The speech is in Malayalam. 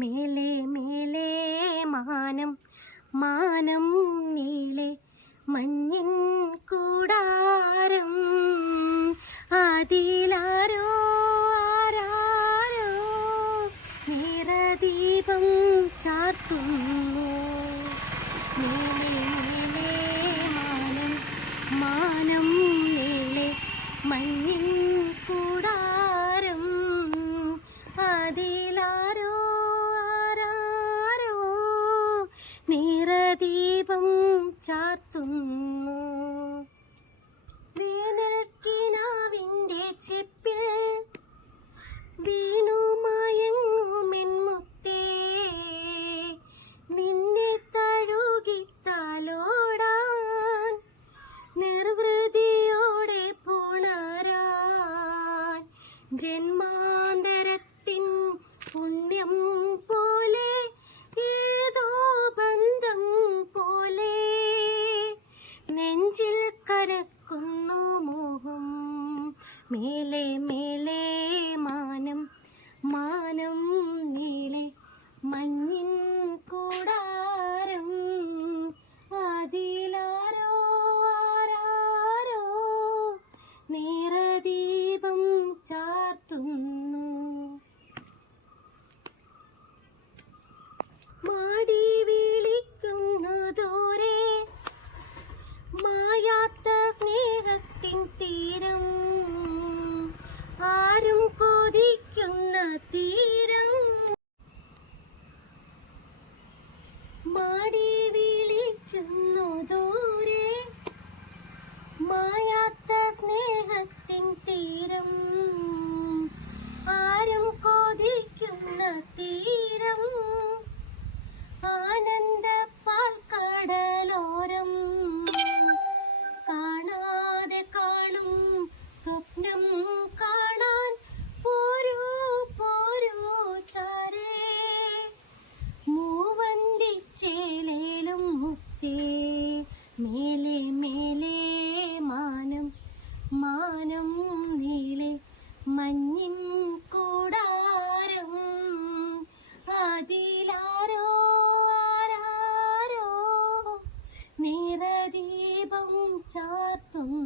മേലെ മേലെ മാനം മാനം നീളെ മഞ്ഞിൻ കൂടാരം അതിലാരോ ആരാരോ നിറദീപം ചാർത്തുന്നു. മേലെ മേലെ മാനം മാനം നീളെ മഞ്ഞിൻ കൂടാരം അതിലാരോ ആരാരോ നിറദീപം ചാർത്തുന്നു. വേനൽക്കിനാവിൻ്റെ ചെപ്പിൽ വീണു മയങ്ങുമെൻ മുത്തേ, നിന്നെ തഴുകിത്താലോടാൻ നിർവൃതിയോടെ പുണരാൻ ജന്മാന്തരത്തിൻ പുണ്യം പോലെ ഏതോ ബന്ധം പോലെ നെഞ്ചിൽ കരക്കുന്നു മോഹം. മേലെ മേലെ മാനം മാനം നീളെ മഞ്ഞിൻ കൂടാരം അതിലാരോ ആരാരോ നിറദീപം ചാർത്തുന്നു. മാടി വിളിക്കുന്നു ദൂരെ മായാത്ത സ്നേഹത്തിൻ തീരം, ആരും കൊതിക്കുന്ന തീരം. മാടി വിളിക്കുന്നു ദൂരെ മായാത്ത സ്നേഹത്തിൻ തീരം, ആരും കൊതിക്കുന്ന തീരം. ആനന്ദ പാൽക്കടലോരം കാണാതെ കാണും സ്വപ്നം കാണാൻ പോരൂ പോരൂ ചാരേ, മൂവന്തിച്ചേലേലും മുത്തേ. മേലെ മേലെ മാനം മാനം നീളെ മഞ്ഞിൻ കൂടാരം അതിലാരോ ആരാരോ നിറദീപം ചാർത്തുന്നു.